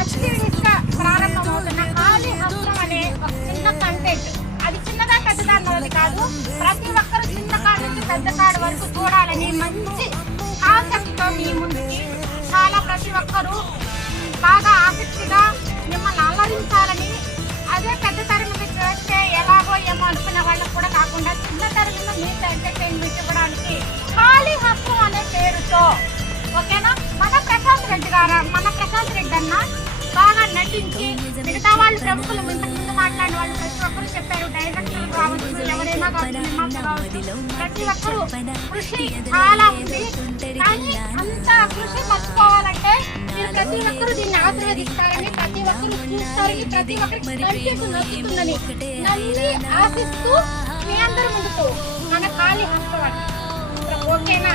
ఎస్టీడీస్గా ప్రారంభమవుతున్న ఖాళీ హస్తం అనే ఒక చిన్న కంటెంట్. అది చిన్నదా పెద్దదా అన్నది కాదు, ప్రతి ఒక్కరు చిన్న కాడ నుంచి పెద్ద కాడ వరకు చూడాలని మంచి కాన్సెప్ట్తో మీ ముందుకి చాలా ప్రతి ఒక్కరూ బాగా ఆసక్తిగా మిమ్మల్ని అలరించాలని, అదే పెద్ద తరం మీద చేస్తే ఎలాగో ఏమో అనుకునే వాళ్ళకు కూడా కాకుండా చిన్న తరంలో మీకు ఎంటర్టైన్మెంట్ ఇవ్వడానికి ఖాళీ హస్తం అనే పేరుతో, ఓకేనా? మన ప్రశాంత్ రెడ్డి అన్న బాగా నటించి మిగతా వాళ్ళు ప్రముఖులు ఇంతకు ముందు మాట్లాడిన వాళ్ళు ప్రతి ఒక్కరు చెప్పారు, డైరెక్టర్ కావచ్చు, ఎవరైనా కావచ్చు, నిర్మాత కావచ్చు, ప్రతి ఒక్కరు కృషి చాలా ఉంది. కానీ అంత కృషి మర్చిపోవాలంటే మీరు ప్రతి ఒక్కరు దీన్ని ఆశీర్వదిస్తారని, ప్రతి ఒక్కరు చూస్తారని, ప్రతి ఒక్కరికి కంటెంట్ నచ్చుతుందని నమ్మి ఆశిస్తూ మీ అందరి ముందుకు మన ఖాళీ హస్తం, ఓకేనా?